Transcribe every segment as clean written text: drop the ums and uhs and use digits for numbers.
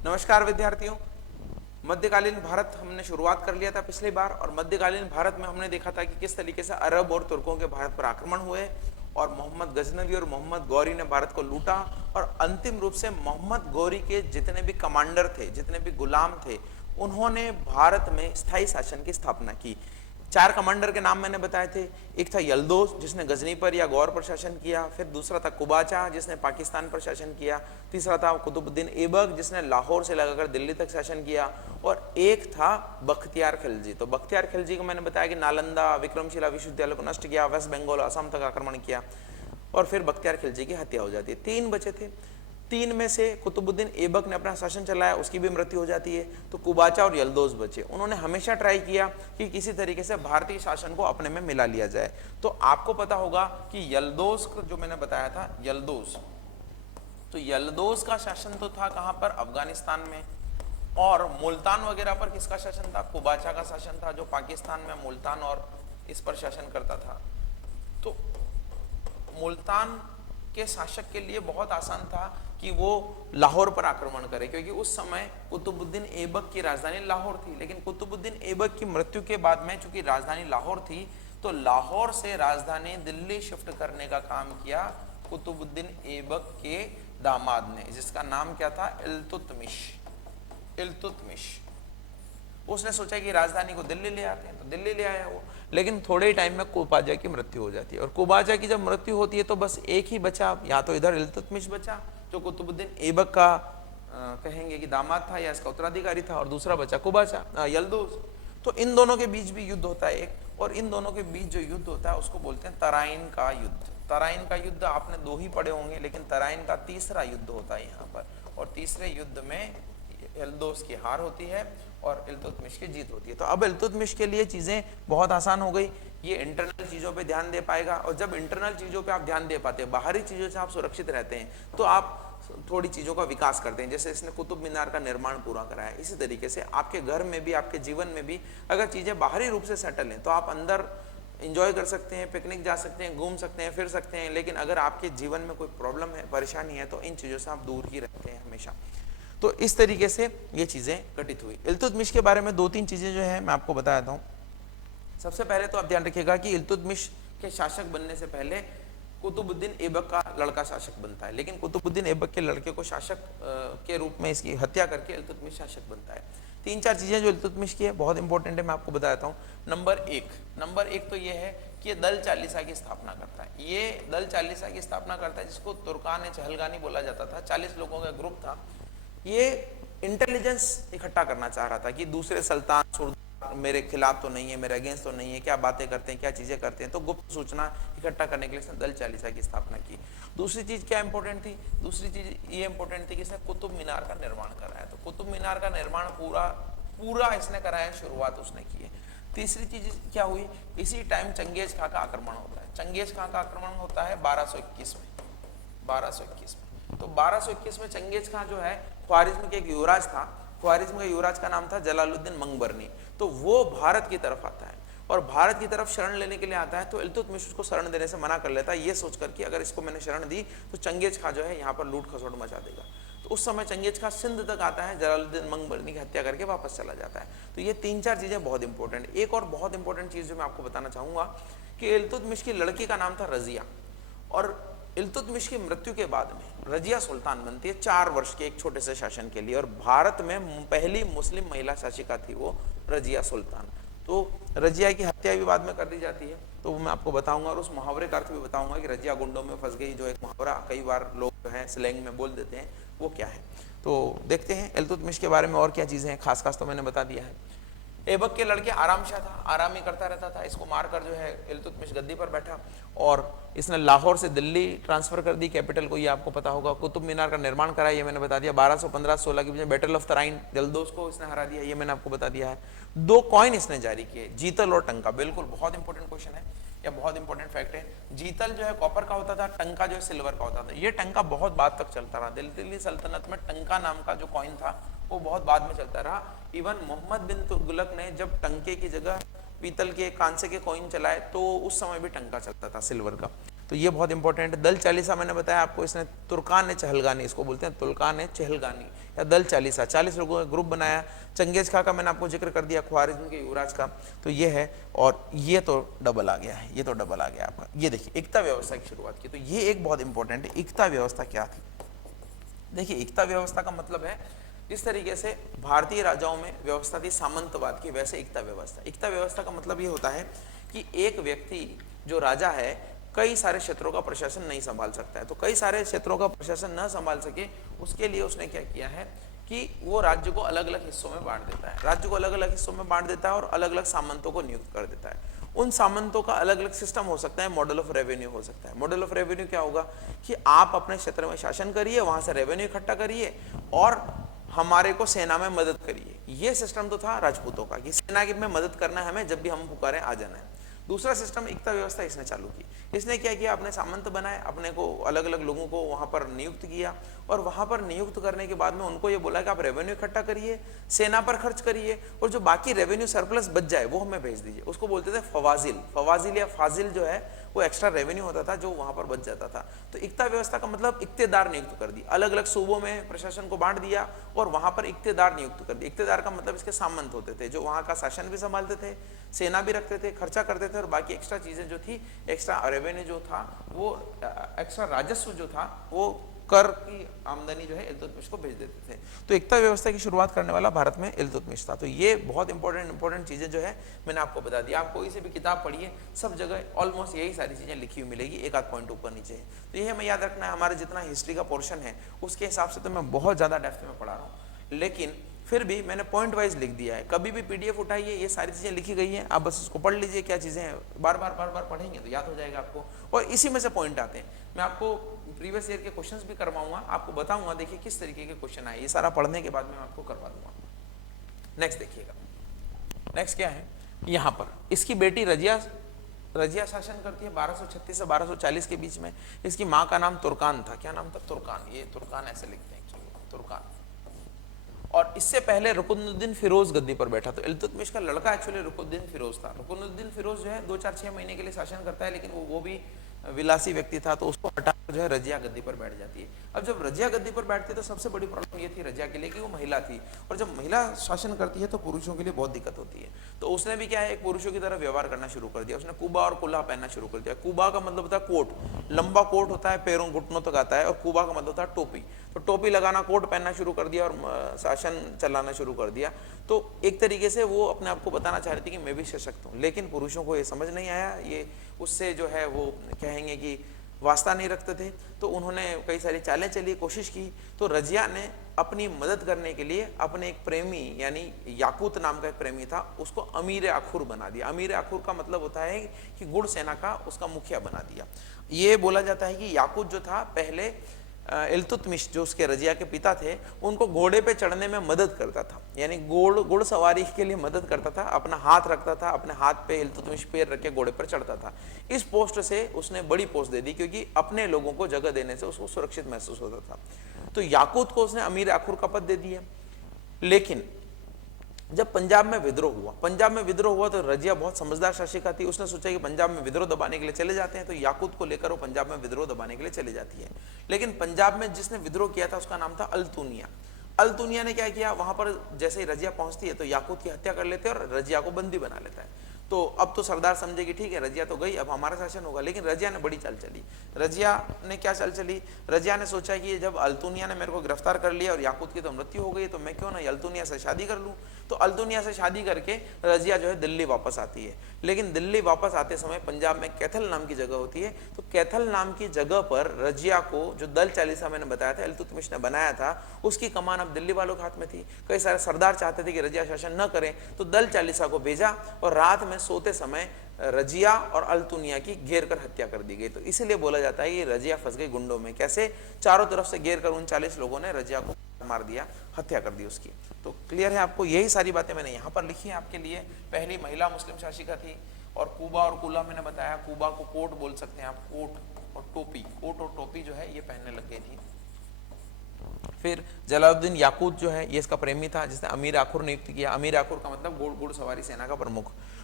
नमस्कार विद्यार्थियों। मध्यकालीन भारत हमने शुरुआत कर लिया था पिछली बार, और मध्यकालीन भारत में हमने देखा था कि किस तरीके से अरब और तुर्कों के भारत पर आक्रमण हुए और मोहम्मद गजनवी और मोहम्मद गौरी ने भारत को लूटा, और अंतिम रूप से मोहम्मद गौरी के जितने भी कमांडर थे, जितने भी गुलाम थे, उन्होंने भारत में स्थायी शासन की स्थापना की। चार कमांडर के नाम मैंने बताए थे। एक था यल्दोज जिसने गजनी पर या गौर पर शासन किया, फिर दूसरा था कुबाचा जिसने पाकिस्तान पर शासन किया, तीसरा था कुतुबुद्दीन ऐबक जिसने लाहौर से लगाकर दिल्ली तक शासन किया, और एक था बख्तियार खिलजी। तो बख्तियार खिलजी को मैंने बताया कि नालंदा विक्रमशिला विश्वविद्यालय को नष्ट किया, वेस्ट बंगाल असम तक आक्रमण किया, और फिर बख्तियार खिलजी की हत्या हो जाती है। तीन बचे थे। तीन में से कुतुबुद्दीन ऐबक ने अपना शासन चलाया, उसकी भी मृत्यु हो जाती है। तो कुबाचा और यल्दोज बचे। उन्होंने हमेशा ट्राई किया कि किसी तरीके से भारतीय शासन को अपने में मिला लिया जाए। तो आपको पता होगा कि यल्दोज जो मैंने बताया था, यल्दोज, तो यल्दोज का शासन तो था कहां पर, अफगानिस्तान में, और मुल्तान वगैरह पर किसका शासन था, कुबाचा का शासन था, जो पाकिस्तान में मुल्तान और इस पर शासन करता था। तो मुल्तान के शासक के लिए बहुत आसान था कि वो लाहौर पर आक्रमण करे, क्योंकि उस समय कुतुबुद्दीन ऐबक की राजधानी लाहौर थी। लेकिन कुतुबुद्दीन ऐबक की मृत्यु के बाद में चूंकि राजधानी लाहौर थी, तो लाहौर से राजधानी दिल्ली शिफ्ट करने का काम किया कुतुबुद्दीन ऐबक के दामाद ने, जिसका नाम क्या था, इल्तुतमिश। इल्तुतमिश उसने सोचा कि राजधानी को दिल्ली ले आते हैं, तो दिल्ली ले आया वो। लेकिन थोड़े ही टाइम में कुबाचा की मृत्यु हो जाती है, और कुबाचा की जब मृत्यु होती है तो बस एक ही बचा, या तो इधर इल्तुतमिश बचा जो कुतुबुद्दीन ऐबक का कहेंगे कि दामाद था या इसका उत्तराधिकारी था, और दूसरा बचा कुबाचा, यल्दोज। तो इन दोनों के बीच भी युद्ध होता है एक, और इन दोनों के बीच जो युद्ध होता है उसको बोलते हैं तराइन का युद्ध। तराइन का युद्ध आपने दो ही पढ़े होंगे, लेकिन तराइन का तीसरा युद्ध होता है यहाँ पर, और तीसरे युद्ध में यल्दोज की हार होती है और इल्तुतमिश की जीत होती है। तो अब इल्तुतमिश के लिए चीजें बहुत आसान हो गई, ये इंटरनल चीजों पे ध्यान दे पाएगा, और जब इंटरनल चीजों पे आप ध्यान दे पाते हैं, बाहरी चीजों से आप सुरक्षित रहते हैं, तो आप थोड़ी चीजों का विकास करते हैं। जैसे इसने कुतुब मीनार का निर्माण पूरा कराया, इसी तरीके से आपके घर में भी, आपके जीवन में भी अगर चीजें बाहरी रूप से सेटल हैं तो आप अंदर इंजॉय कर सकते हैं, पिकनिक जा सकते हैं, घूम सकते हैं, फिर सकते हैं। लेकिन अगर आपके जीवन में कोई प्रॉब्लम है, परेशानी है, तो इन चीजों से आप दूर ही रहते हैं हमेशा। तो इस तरीके से ये चीजें घटित हुई। इल्तुतमिश के बारे में दो तीन चीजें जो है मैं आपको बता देता हूँ। सबसे पहले तो आप ध्यान रखिएगा कि इल्तुतमिश के शासक बनने से पहले कुतुबुद्दीन ऐबक का लड़का शासक बनता है, लेकिन कुतुबुद्दीन ऐबक के लड़के को शासक के रूप में इसकी हत्या करके इल्तुतमिश शासक बनता है। तीन चार चीजें जो इल्तुतमिश की है बहुत इंपॉर्टेंट है, मैं आपको बता देता हूँ। नंबर एक तो ये है कि ये दल चालीसा की स्थापना करता है। ये दल चालीसा की स्थापना करता है, जिसको तुर्कान चहलगानी बोला जाता था। 40 लोगों का ग्रुप था। ये इंटेलिजेंस इकट्ठा करना चाह रहा था कि दूसरे सुल्तान मेरे खिलाफ तो नहीं है, मेरे अगेंस्ट तो नहीं है, क्या बातें करते हैं, क्या चीजें करते हैं। तो गुप्त सूचना इकट्ठा करने के लिए इसने दल चालीसा की स्थापना की। दूसरी चीज क्या इंपॉर्टेंट थी, दूसरी चीज ये इंपॉर्टेंट थी कि इसने कुतुब मीनार का निर्माण कराया। तो कुतुब मीनार का निर्माण पूरा इसने कराया, शुरुआत उसने की है। तीसरी चीज क्या हुई, इसी टाइम चंगेज खां का आक्रमण होता है। चंगेज खां का आक्रमण होता है 1221 में। 1221 में, तो 1221 में चंगेज खां जो है ख्वारिज्म के एक युवराज था। ख्वारिज्म का युवराज का नाम था जलालुद्दीन मंगबरनी। तो वो भारत की तरफ आता है, और भारत की तरफ शरण लेने के लिए आता है। तो इल्तुतमिश उसको शरण देने से मना कर लेता है, ये सोचकर कि अगर इसको मैंने शरण दी तो चंगेज खां जो है यहाँ पर लूट खसोट मचा देगा। तो उस समय चंगेज खां सिंध तक आता है, जलालुद्दीन मंगबरनी की हत्या करके वापस चला जाता है। तो ये तीन चार चीजें बहुत इंपॉर्टेंट। एक और बहुत इंपॉर्टेंट चीज जो मैं आपको बताना चाहूंगा कि इल्तुतमिश की लड़की का नाम था रजिया, और इल्तुतमिश की मृत्यु के बाद में रजिया सुल्तान बनती है 4 वर्ष के एक छोटे से शासन के लिए, और भारत में पहली मुस्लिम महिला शासिका थी वो रजिया सुल्तान। तो रजिया की हत्या भी बाद में कर दी जाती है, तो वो मैं आपको बताऊंगा, और उस मुहावरे का अर्थ भी बताऊंगा कि रजिया गुंडों में फंस गई, जो एक मुहावरा कई बार लोग जो है स्लैंग में बोल देते हैं, वो क्या है। तो देखते हैं इल्तुतमिश के बारे में और क्या चीजें हैं। खास तो मैंने बता दिया है। ऐबक के लड़के आराम शाह था, आराम ही करता रहता था। इसको मारकर जो है इल्तुतमिश गद्दी पर बैठा, और इसने लाहौर से दिल्ली ट्रांसफर कर दी कैपिटल को, ये आपको पता होगा। कुतुब मीनार का निर्माण कराया, ये मैंने बता दिया। 1215-16 के बीच में बैटल ऑफ तराइन, जल्दोज को इसने हरा दिया, ये मैंने आपको बता दिया है। 2 कॉइन इसने जारी किए, जीतल और टंका। बिल्कुल बहुत इंपॉर्टेंट क्वेश्चन है या बहुत इंपॉर्टेंट फैक्ट है। जीतल जो है कॉपर का होता था, टंका जो है सिल्वर का होता था। ये टंका बहुत बाद तक चलता रहा। दिल्ली सल्तनत में टंका नाम का जो कॉइन था वो बहुत बाद में चलता रहा। इवन मोहम्मद बिन तुगलक ने जब टंके की जगह पीतल के, कांसे के कॉइन चलाए, तो उस समय भी टंका चलता था सिल्वर का। तो ये बहुत इंपॉर्टेंट है। दल चालीसा मैंने बताया आपको, इसने तुर्कान चहलगानी, इसको बोलते हैं तुर्कान चहलगानी या दल चालीसा, 40 लोगों का ग्रुप बनाया। चंगेज खां का मैंने आपको जिक्र कर दिया, ख्वारिज्म के युवराज का, तो ये है। और ये तो डबल आ गया है, ये तो डबल आ गया आपका। ये देखिए एकता व्यवस्था की शुरुआत की, तो ये एक बहुत इंपॉर्टेंट है। एकता व्यवस्था क्या थी? देखिए एकता व्यवस्था का मतलब है इस तरीके से भारतीय राजाओं में व्यवस्था थी सामंतवाद की, वैसे एकता व्यवस्था। एकता व्यवस्था का मतलब ये होता है कि एक व्यक्ति जो राजा है कई सारे क्षेत्रों का प्रशासन नहीं संभाल सकता है, तो कई सारे क्षेत्रों का प्रशासन न संभाल सके उसके लिए उसने क्या किया है कि वो राज्य को अलग अलग हिस्सों में बांट देता है, राज्य को अलग अलग हिस्सों में बांट देता है और अलग अलग सामंतों को नियुक्त कर देता है। उन सामंतों का अलग अलग सिस्टम हो सकता है, मॉडल ऑफ रेवेन्यू हो सकता है। मॉडल ऑफ रेवेन्यू क्या होगा कि आप अपने क्षेत्र में शासन करिए, वहां से रेवेन्यू इकट्ठा करिए और हमारे को सेना में मदद करिए। ये सिस्टम तो था राजपूतों का कि सेना की में मदद करना है हमें, जब भी हम पुकारे आ जाना है। दूसरा सिस्टम एकता व्यवस्था इसने चालू की। इसने क्या किया, अपने सामंत बनाए, अपने को अलग अलग लोगों को वहां पर नियुक्त किया और वहां पर नियुक्त करने के बाद में उनको ये बोला कि आप रेवेन्यू इकट्ठा करिए, सेना पर खर्च करिए और जो बाकी रेवेन्यू सरप्लस बच जाए वो हमें भेज दीजिए। उसको बोलते थे फवाजिल। फवाजिल या फाजिल जो है वो एक्स्ट्रा रेवेन्यू होता था जो वहां पर बच जाता था। तो एकता व्यवस्था का मतलब इक्तेदार नियुक्त कर दी, अलग अलग सूबों में प्रशासन को बांट दिया और वहां पर इक्तेदार नियुक्त कर दिया। इक्तेदार का मतलब इसके सामंत होते थे जो वहां का शासन भी संभालते थे, सेना भी रखते थे, खर्चा करते थे और बाकी एक्स्ट्रा चीजें जो थी, एक्स्ट्रा रेवेन्यू जो था, वो एक्स्ट्रा राजस्व जो था, वो कर की आमदनी जो है इल्तुतमिश को भेज देते थे। तो एकता व्यवस्था की शुरुआत करने वाला भारत में इल्तुतमिश था। तो ये बहुत इंपॉर्टेंट चीजें जो है मैंने आपको बता दिया। आप कोई से भी किताब पढ़िए, सब जगह ऑलमोस्ट यही सारी चीजें लिखी हुई मिलेगी, एक आध पॉइंट ऊपर नीचे है। तो ये हमें याद रखना है। हमारा जितना हिस्ट्री का पोर्शन है उसके हिसाब से तो मैं बहुत ज्यादा डेप्थ में पढ़ा रहा हूँ, लेकिन फिर भी मैंने पॉइंट वाइज लिख दिया है। कभी भी पीडीएफ उठाइए, ये सारी चीजें लिखी गई हैं, आप बस उसको पढ़ लीजिए क्या चीजें हैं, बार बार पढ़ेंगे तो याद हो जाएगा आपको, और इसी में से पॉइंट आते हैं। मैं आपको प्रीवियस ईयर के क्वेश्चंस भी करवाऊंगा, आपको बताऊंगा देखिए किस तरीके के क्वेश्चन आए, ये सारा पढ़ने के बाद मैं आपको करवा दूंगा। नेक्स्ट देखिएगा, नेक्स्ट क्या है, यहाँ पर इसकी बेटी रजिया शासन करती है 1236 से 1240 के बीच में। इसकी माँ का नाम तुर्कान था। क्या नाम था? तुर्कान। ये तुर्कान ऐसे लिखते हैं, तुर्कान। और इससे पहले रुकनुद्दीन फिरोज गद्दी पर बैठा। तो इल्तुतमिश का लड़का एक्चुअली रुकनुद्दीन फिरोज था। रुकनुद्दीन फिरोज जो है 2-4-6 महीने के लिए शासन करता है, लेकिन वो भी विलासी व्यक्ति था, तो उसको हटाकर जो है रजिया गद्दी पर बैठ जाती है। अब जब रजिया गद्दी पर बैठती है तो सबसे बड़ी प्रॉब्लम ये थी रजिया के लिए कि वो महिला थी, और जब महिला शासन करती है तो पुरुषों के लिए बहुत दिक्कत होती है। तो उसने भी क्या है, एक पुरुषों की तरह व्यवहार करना शुरू कर दिया। उसने कुबा और कुल्ला पहनना शुरू कर दिया। कुबा का मतलब होता है कोट, लंबा कोट होता है, पैरों घुटनों तक आता है, और कुबा का मतलब होता है टोपी। तो टोपी लगाना, कोट पहनना शुरू कर दिया और शासन चलाना शुरू कर दिया। तो एक तरीके से वो अपने आप को बताना चाह रही थी कि मैं भी सशक्त हूँ, लेकिन पुरुषों को ये समझ नहीं आया, ये उससे जो है वो कहेंगे कि वास्ता नहीं रखते थे। तो उन्होंने कई सारी चालें चली, कोशिश की। तो रजिया ने अपनी मदद करने के लिए अपने एक प्रेमी, यानी याकूत नाम का एक प्रेमी था, उसको अमीर अखुर बना दिया। अमीर अखुर का मतलब होता है कि गुड़ सेना का उसका मुखिया बना दिया। ये बोला जाता है कि याकूत जो था पहले इल्तुतमिश जो उसके रजिया के पिता थे, उनको घोड़े पे चढ़ने में मदद करता था, यानी घोड़ सवारी के लिए मदद करता था, अपना हाथ रखता था, अपने हाथ पे इल्तुतमिश पैर रख के घोड़े पर चढ़ता था। इस पोस्ट से उसने बड़ी पोस्ट दे दी, क्योंकि अपने लोगों को जगह देने से उसको सुरक्षित महसूस होता था। तो याकूत को उसने अमीर अखुर का पद दे दिया। लेकिन जब पंजाब में विद्रोह हुआ तो रजिया बहुत समझदार शासिका थी। उसने सोचा कि पंजाब में विद्रोह दबाने के लिए चले जाते हैं, तो याकूत को लेकर वो पंजाब में विद्रोह दबाने के लिए चली जाती है। लेकिन पंजाब में जिसने विद्रोह किया था उसका नाम था अल्तुनिया। अल्तुनिया ने क्या किया, वहां पर जैसे ही रजिया पहुंचती है तो याकूत की हत्या कर लेते हैं और रजिया को बंदी बना लेता है। तो अब तो सरदार समझे कि ठीक है रजिया तो गई, अब हमारा शासन होगा। लेकिन रजिया ने बड़ी चाल चली। रजिया ने क्या चाल चली, रजिया ने सोचा कि जब अल्तुनिया ने मेरे को गिरफ्तार कर लिया और याकूत की तो मृत्यु हो गई, तो मैं क्यों ना अल्तुनिया से शादी कर लूं। तो अल्तुनिया से शादी करके रजिया जो है दिल्ली वापस आती है। लेकिन दिल्ली वापस आते समय पंजाब में कैथल नाम की जगह होती है, तो कैथल नाम की जगह पर रजिया को जो दल चालीसा मैंने बताया था इल्तुतमिश ने बनाया था, उसकी कमान अब दिल्ली वालों के हाथ में थी। कई सारे सरदार चाहते थे कि रजिया शासन न करें, तो दल चालीसा को भेजा और रात में सोते समय रजिया और अल्तुनिया की घेर कर हत्या कर दी गई। तो इसीलिए बोला जाता है कि रजिया फंस गई गुंडों में। कैसे? चारों तरफ से घेर कर उन 40 लोगों ने रजिया को मार दिया, हत्या कर दी उसकी। तो क्लियर है आपको, यही सारी बातें मैंने यहाँ पर लिखी है आपके लिए। पहली महिला मुस्लिम शासिका थी। और कुबा और कुल्ला मैंने बताया, कुबा को कोट बोल सकते हैं आप, कोट और टोपी, कोट और टोपी जो है ये पहनने लग गई थी। फिर जलालुद्दीन याकूत जो है ये इसका प्रेमी था, जिसने अमीर आखुर नियुक्त किया। अमीर आखुर का मतलब घुड़ सवारी सेना का प्रमुख।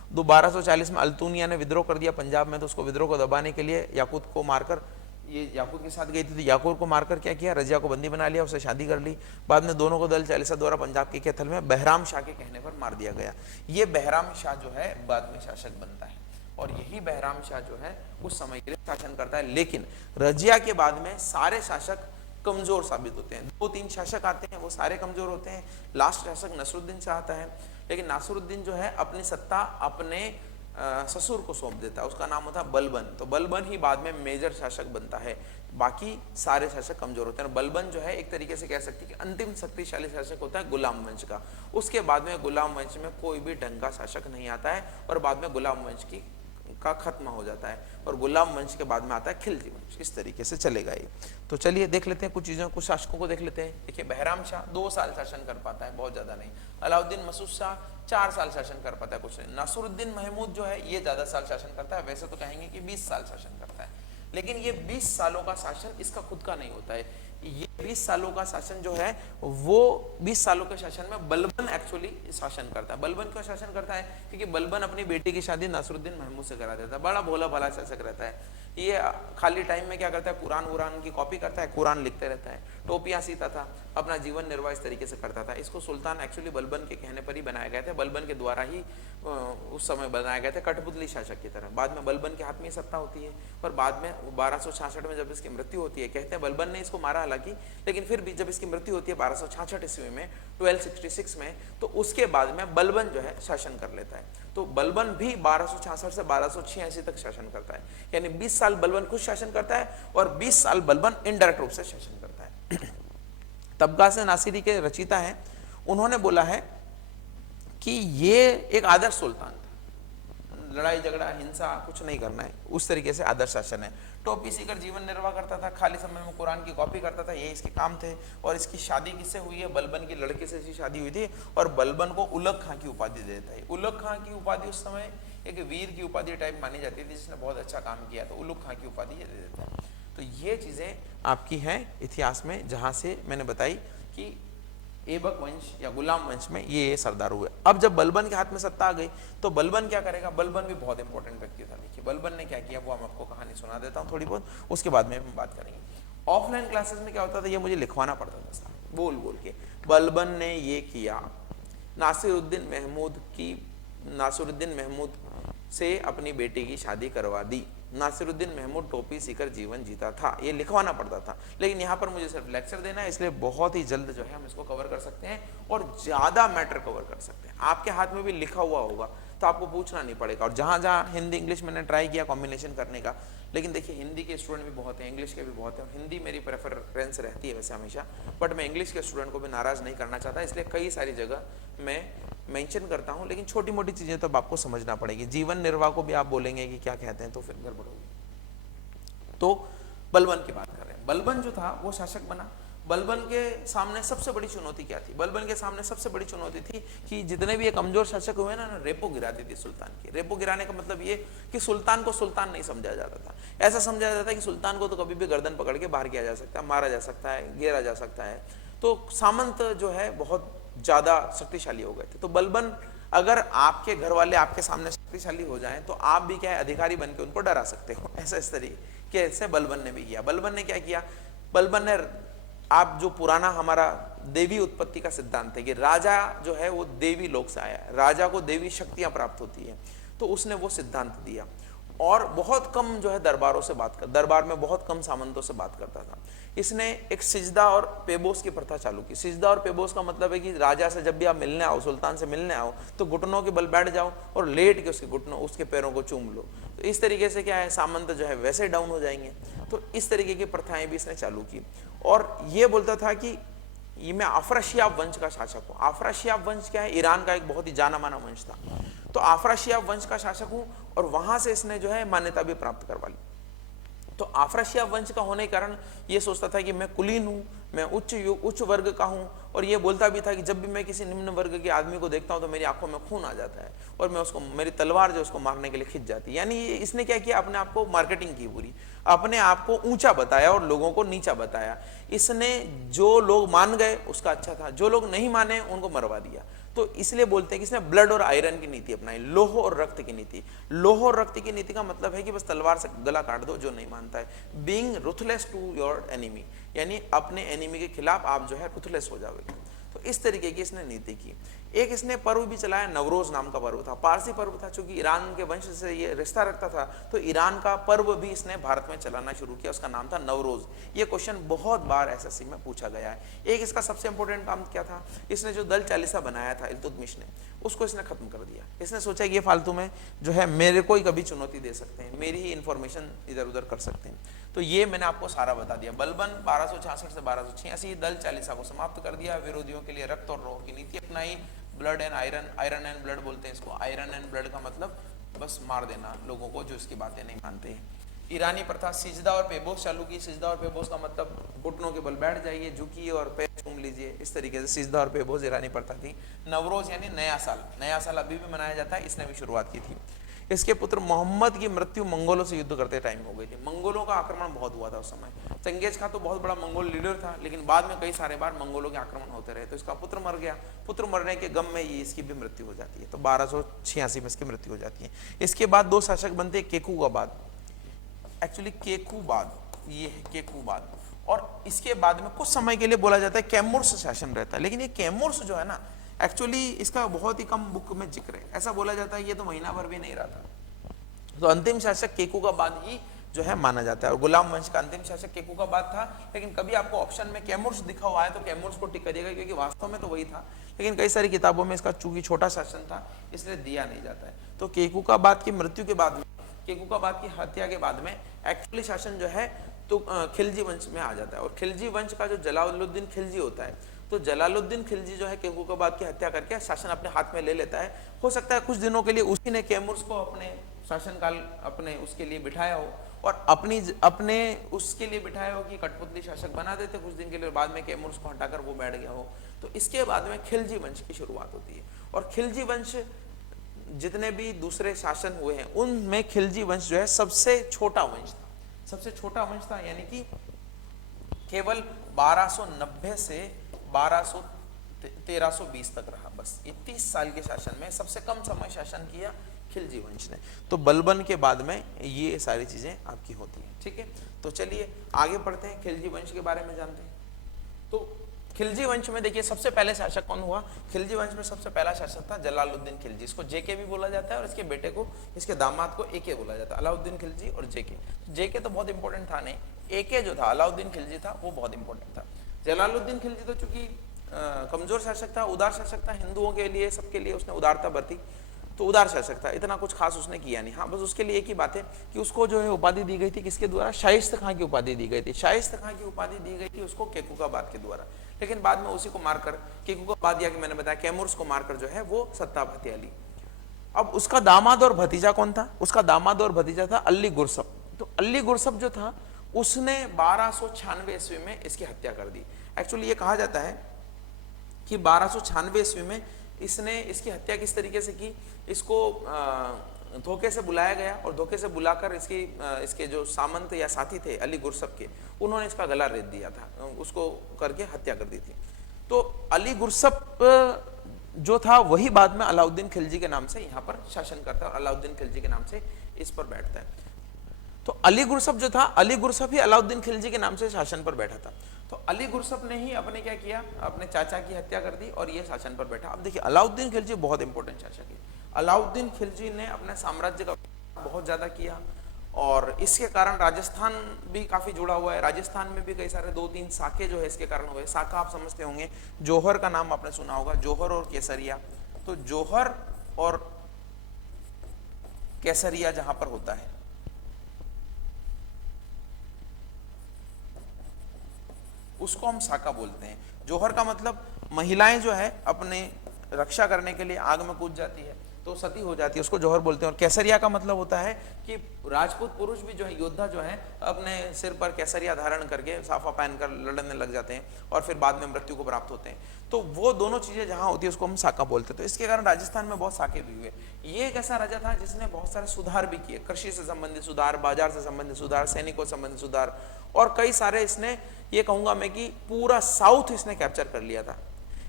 1240 में अल्तूनिया ने विद्रोह कर दिया पंजाब में, तो उसको विद्रोह को दबाने के लिए याकूत को मारकर, ये याकूत के साथ गई थी, तो याकूत को मारकर क्या किया, रजिया को बंदी बना लिया, उससे शादी कर ली। बाद में दोनों को दल चालिसा द्वारा पंजाब के कैथल में बहराम शाह के कहने पर मार दिया गया। ये बहराम शाह जो है बाद में शासक बनता है, और यही बहराम शाह जो है उस समय के लिए शासन करता है। लेकिन रजिया के बाद में सारे शासक कमजोर साबित होते हैं। 2-3 शासक आते हैं, वो सारे कमजोर होते हैं। लास्ट शासक नसरुद्दीन शाह आता है, लेकिन नासरुद्दीन जो है अपनी सत्ता अपने ससुर को सौंप देता है, उसका नाम होता है बलबन। तो बलबन ही बाद में मेजर शासक बनता है, बाकी सारे शासक कमजोर होते हैं। बलबन जो है एक तरीके से कह सकते हैं कि अंतिम शक्तिशाली शासक होता है गुलाम वंश का। उसके बाद में गुलाम वंश में कोई भी ढंग का शासक नहीं आता है, और बाद में गुलाम वंश का खत्म हो जाता है, और गुलाम वंश के बाद में आता है खिलजी वंश। इस तरीके से चलेगा ये। तो चलिए देख लेते हैं कुछ चीजों, कुछ शासकों को देख लेते हैं। देखिए बहराम शाह 2 साल शासन कर पाता है, बहुत ज्यादा नहीं। अलाउद्दीन मसूद शाह 4 साल शासन कर पाता है, कुछ नहीं। नासरुद्दीन महमूद जो है ये ज्यादा साल शासन करता है, वैसे तो कहेंगे कि 20 साल शासन करता है, लेकिन ये 20 सालों का शासन इसका खुद का नहीं होता है। ये 20 सालों का शासन जो है वो 20 सालों के शासन में बलबन एक्चुअली शासन करता है। बलबन क्यों शासन करता है? क्योंकि बलबन अपनी बेटी की शादी नासरुद्दीन महमूद से करा देता है। बड़ा भोला भाला शासक रहता है। ये खाली टाइम में क्या करता है, कुरान की कॉपी करता है, कुरान लिखते रहता है, टोपियां सीता था, अपना जीवन निर्वाह इस तरीके से करता था। इसको सुल्तान एक्चुअली बलबन के कहने पर ही बनाए गए थे, बलबन के द्वारा ही उस समय बनाए गए थे, कठपुतली शासक की तरह। बाद में बलबन के हाथ में सत्ता होती है, और बाद में 1266 में जब इसकी मृत्यु होती है, कहते हैं बलबन ने इसको मारा हालांकि, लेकिन फिर भी जब इसकी मृत्यु होती है 1266 ईस्वी में 1266 में, तो उसके बाद में बलबन जो है शासन कर लेता है। तो बलबन भी 1266 से 1286 तक शासन करता है, यानी 20 साल बलबन खुद शासन करता है, और 20 साल बलबन इनडायरेक्ट रूप से शासन करता है। तबगास नासिरी के रचयिता हैं, उन्होंने बोला है कि ये एक आदर्श सुल्तान था, लड़ाई झगड़ा हिंसा कुछ नहीं करना है, उस तरीके से आदर्श शासन है। टोपी सीकर जीवन निर्वाह करता था, खाली समय में कुरान की कॉपी करता था, ये इसके काम थे। और इसकी शादी किससे हुई है? बलबन की लड़के से इसकी शादी हुई थी, और बलबन को उलग खां की उपाधि देता है। उलग खां की उपाधि उस समय एक वीर की उपाधि टाइप मानी जाती थी, जिसने बहुत अच्छा काम किया, तो उलग खां की उपाधि ये दे देता है। तो ये चीजें आपकी हैं इतिहास में, जहां से मैंने बताई कि ऐबक वंश या गुलाम वंश में ये सरदार हुए। अब जब बलबन के हाथ में सत्ता आ गई, तो बलबन क्या करेगा? बलबन भी बहुत इंपॉर्टेंट व्यक्ति था। देखिए बलबन ने क्या किया, वो हम आपको कहानी सुना देता हूँ थोड़ी बहुत, उसके बाद में हम बात करेंगे। ऑफलाइन क्लासेस में क्या होता था, ये मुझे लिखवाना पड़ता था साहब, बोल बोल के। बलबन ने ये किया, नासिरुद्दीन महमूद से अपनी बेटी की शादी करवा दी। नासिरुद्दीन महमूद टोपी सीकर जीवन जीता था, ये लिखवाना पड़ता था। लेकिन यहाँ पर मुझे सिर्फ लेक्चर देना है, इसलिए बहुत ही जल्द जो है हम इसको कवर कर सकते हैं, और ज्यादा मैटर कवर कर सकते हैं। आपके हाथ में भी लिखा हुआ होगा, तो आपको पूछना नहीं पड़ेगा। और जहाँ जहाँ हिंदी इंग्लिश मैंने ट्राई किया कॉम्बिनेशन करने का, लेकिन देखिए हिंदी के स्टूडेंट भी बहुत हैं, इंग्लिश के भी बहुत हैं। हिंदी मेरी प्रेफरेंस रहती है वैसे हमेशा, बट मैं इंग्लिश के स्टूडेंट को भी नाराज नहीं करना चाहता, इसलिए कई सारी जगह मैं मेंशन करता हूं। लेकिन छोटी मोटी चीजें तो आपको समझना पड़ेगी। जीवन निर्वाह को भी आप बोलेंगे कि क्या कहते हैं, तो फिर गड़बड़ होगी। तो बलबन की बात कर रहे हैं। बलबन जो था वो शासक बना। बलबन के सामने सबसे बड़ी चुनौती क्या थी? बलबन के सामने सबसे बड़ी चुनौती थी कि जितने भी ये कमजोर शासक हुए ना, रेपो गिरा दी थी सुल्तान की। रेपो गिराने का मतलब ये कि सुल्तान को सुल्तान नहीं समझा जाता था। ऐसा समझा जाता था कि सुल्तान को तो कभी भी गर्दन पकड़ के बाहर किया जा सकता है, मारा जा सकता है, गिरा जा सकता है। तो सामंत जो है बहुत ज्यादा शक्तिशाली हो गए थे। तो बलबन, अगर आपके घर वाले आपके सामने शक्तिशाली हो जाएं, तो आप भी क्या है, अधिकारी बन के उनको डरा सकते हो। ऐसा इस तरीके से बलबन ने भी किया। बलबन ने क्या किया? बलबन ने, आप जो पुराना हमारा देवी उत्पत्ति का सिद्धांत है कि राजा जो है वो देवी लोक से आया है, राजा को देवी शक्तियां प्राप्त होती है, तो उसने वो सिद्धांत दिया। और बहुत कम जो है दरबार में बहुत कम सामंतों से बात करता था। इसने एक सिजदा और पेबोस की प्रथा चालू की। सिजदा और पेबोस का मतलब है कि राजा से जब भी आप मिलने आओ, सुल्तान से मिलने आओ, तो घुटनों के बल बैठ जाओ और लेट के उसके पैरों को चूम लो। तो इस तरीके से क्या है, सामंत जो है वैसे डाउन हो जाएंगे। तो इस तरीके की प्रथाएं भी इसने चालू की। और ये बोलता था कि ये मैं आफराशियाब वंश का शासक हूँ। आफराशियाब वंश क्या है? ईरान का एक बहुत ही जाना माना वंश था। तो आफराशियाब वंश का शासक हूँ, और वहां से इसने जो है मान्यता भी प्राप्त करवा ली। तो आफराशियाब वंश का होने के कारण ये सोचता था कि मैं कुलीन हूँ, मैं उच्च वर्ग का हूँ। और ये बोलता भी था कि जब भी मैं किसी निम्न वर्ग के आदमी को देखता हूँ तो मेरी आंखों में खून आ जाता है, और मैं उसको, मेरी तलवार जो उसको मारने के लिए खिंच जाती है। यानी इसने क्या किया, अपने आप को मार्केटिंग की पूरी, अपने आप को ऊंचा बताया और लोगों को नीचा बताया। इसने जो लोग मान गए उसका अच्छा था, जो लोग नहीं माने उनको मरवा दिया। तो इसलिए बोलते हैं कि इसने ब्लड और आयरन की नीति अपनाई, लोह और रक्त की नीति। लोह और रक्त की नीति का मतलब है कि बस तलवार से गला काट दो जो नहीं मानता है। Being ruthless to your enemy, यानी अपने एनिमी के खिलाफ आप जो है रुथलेस हो जाओगे। तो इस तरीके की इसने नीति की। एक इसने पर्व भी चलाया, नवरोज नाम का पर्व था, पारसी पर्व था, क्योंकि ईरान के वंश से ये रिश्ता रखता था, तो ईरान का पर्व भी इसने भारत में चलाना शुरू किया, उसका नाम था नवरोज। ये क्वेश्चन बहुत बार एसएससी में पूछा गया है। एक इसका सबसे इंपॉर्टेंट काम क्या था, इसने जो दल चालीसा बनाया था इल्तुतमिश ने, उसको इसने खत्म कर दिया। इसने सोचा कि ये फालतू में जो है मेरे को ही कभी चुनौती दे सकते हैं, मेरी ही इंफॉर्मेशन इधर उधर कर सकते हैं। तो ये मैंने आपको सारा बता दिया। बलबन 1266 से 1286 दल चालीसा को समाप्त कर दिया, विरोधियों के लिए रक्त और रोह की नीति अपनाई। Blood and iron, iron and blood बोलते हैं इसको। आयरन एंड ब्लड का मतलब बस मार देना लोगों को जो इसकी बातें नहीं मानते हैं। ईरानी प्रथा सिजदा और पेबोस चालू की। सिजदा और पेबोस का मतलब घुटनों के बल बैठ जाइए, झुकिए और पैर चूम लीजिए, इस तरीके से सिजदा और पेबोस ईरानी प्रथा थी। नवरोज यानी नया साल, नया साल अभी भी मनाया जाता है, इसने भी शुरुआत की थी। इसके पुत्र मोहम्मद की मृत्यु मंगोलों से युद्ध करते टाइम हो गई थी। मंगोलों का आक्रमण बहुत हुआ था उस समय। चंगेज खान तो बहुत बड़ा मंगोल लीडर था, लेकिन बाद में कई सारे बार मंगोलों के आक्रमण होते रहे, तो इसका पुत्र मर गया। पुत्र मरने के गम में ये इसकी भी मृत्यु हो जाती है, तो 1286 में इसकी मृत्यु हो जाती है। इसके बाद दो शासक बनते हैं, केकुबाद, एक्चुअली केकुबाद, ये है केकुबाद, और इसके बाद में कुछ समय के लिए बोला जाता है कैमूर्स शासन रहता है। लेकिन ये कैमूर्स जो है ना, एक्चुअली इसका बहुत ही कम बुक में जिक्र है। ऐसा बोला जाता है ये तो महीना भर भी नहीं रहा था। तो अंतिम शासक केकुबाद ही जो है माना जाता है, और गुलाम वंश का अंतिम शासक केकुबाद था। लेकिन कभी आपको ऑप्शन में कैमूर्स दिखा हुआ है तो कैमूर्स को टिक करिएगा, क्योंकि वास्तव में तो वही था, लेकिन कई सारी किताबों में इसका चूंकि छोटा शासन था इसलिए दिया नहीं जाता है। तो केकुबाद की मृत्यु के बाद में, केकुबाद की हत्या के बाद में एक्चुअली शासन जो है तो खिलजी वंश में आ जाता है। और खिलजी वंश का जो जलालुद्दीन खिलजी होता है, तो जलालुद्दीन खिलजी जो है केकुबाद की हत्या करके शासन अपने हाथ में ले लेता है। हो सकता है कुछ दिनों के लिए उसी ने कैमूर्स को अपने शासनकाल अपने उसके लिए बिठाया हो, और अपने उसके लिए बिठाया हो कि कठपुतली शासक बना देते कुछ दिन के लिए, बाद में कैमूर्स को हटाकर वो बैठ गया हो। तो इसके बाद में खिलजी वंश की शुरुआत होती है। और खिलजी वंश जितने भी दूसरे शासन हुए हैं उनमें खिलजी वंश जो है सबसे छोटा वंश था, सबसे छोटा वंश था, यानी कि केवल 1290 से 1320 तक रहा। बस ये 30 साल के शासन में सबसे कम समय शासन किया खिलजी वंश ने। तो बलबन के बाद में ये सारी चीजें आपकी होती हैं। ठीक है, तो चलिए आगे पढ़ते हैं, खिलजी वंश के बारे में जानते हैं। तो खिलजी वंश में देखिए सबसे पहले शासक कौन हुआ। खिलजी वंश में सबसे पहला शासक था जलालुद्दीन खिलजी। इसको जेके भी बोला जाता है, और इसके बेटे को, इसके दामाद को एके बोला जाता है। अलाउद्दीन खिलजी और जेके। जेके तो बहुत इंपॉर्टेंट था नहीं, एके जो था अलाउद्दीन खिलजी था वो बहुत इंपॉर्टेंट था। जलालुद्दीन खिलजी तो चूंकि कमजोर शासक था, उदार शासक था, हिंदुओं के लिए सबके लिए उसने उदारता बरती, तो उदार शासक था, इतना कुछ खास उसने किया नहीं। हाँ, बस उसके लिए एक ही बात है कि उसको जो है उपाधि दी गई थी, किसके द्वारा, शाइस्ता खां की उपाधि दी गई थी। शाइस्ता खां की उपाधि दी गई थी उसको केकुबाद के द्वारा, लेकिन बाद में उसी को मारकर, केकुबाद या कि मैंने बताया कैमूर्स को मारकर जो है वो सत्ता हत्या ली। अब उसका दामाद और भतीजा कौन था, उसका दामाद और भतीजा था अली गुरसप। तो अली गुरसप जो था उसने 1296 ईस्वी में इसकी हत्या कर दी। एक्चुअली ये कहा जाता है कि 1296 ईस्वी में इसने इसकी हत्या किस तरीके से की, इसको धोखे से बुलाया गया, और धोखे से बुलाकर इसके जो सामंत या साथी थे अली गुरसप के, उन्होंने इसका गला रेत दिया था, उसको करके हत्या कर दी थी। तो अली गुरसप जो था वही बाद में अलाउद्दीन खिलजी के नाम से यहाँ पर शासन करता है, और अलाउद्दीन खिलजी के नाम से इस पर बैठता है। तो अली गुरसप जो था, अली गुरसप ही अलाउद्दीन खिलजी के नाम से शासन पर बैठा था। तो अली गुरसप ने ही अपने क्या किया, अपने चाचा की हत्या कर दी और ये शासन पर बैठा। अब देखिए अलाउद्दीन खिलजी बहुत इंपॉर्टेंट शासक है। अलाउद्दीन खिलजी ने अपने साम्राज्य का बहुत ज्यादा किया, और इसके कारण राजस्थान भी काफी जुड़ा हुआ है। राजस्थान में भी कई सारे 2-3 साके जो है इसके कारण हुए। साका आप समझते होंगे, जौहर का नाम आपने सुना होगा, जौहर और केसरिया। तो जौहर और केसरिया जहां पर होता है, उसको हम साका बोलते हैं। जौहर का मतलब महिलाएं जो है अपने रक्षा करने के लिए आग में कूद जाती है तो सती हो जाती है, उसको जौहर बोलते हैं। और केसरिया का मतलब होता है कि राजपूत पुरुष भी जो है, योद्धा जो है, अपने सिर पर केसरिया धारण करके साफा पहनकर लड़ने लग जाते हैं और फिर बाद में मृत्यु को प्राप्त होते हैं। तो वो दोनों चीजें जहां होती है उसको हम साका बोलते हैं। तो इसके कारण राजस्थान में बहुत साके भी हुए। ये एक ऐसा राजा था जिसने बहुत सारे सुधार भी किए, कृषि से संबंधित सुधार, बाजार से संबंधित सुधार, सैनिकों से संबंधित सुधार, और कई सारे इसने, ये कहूंगा मैं कि पूरा साउथ इसने कैप्चर कर लिया था।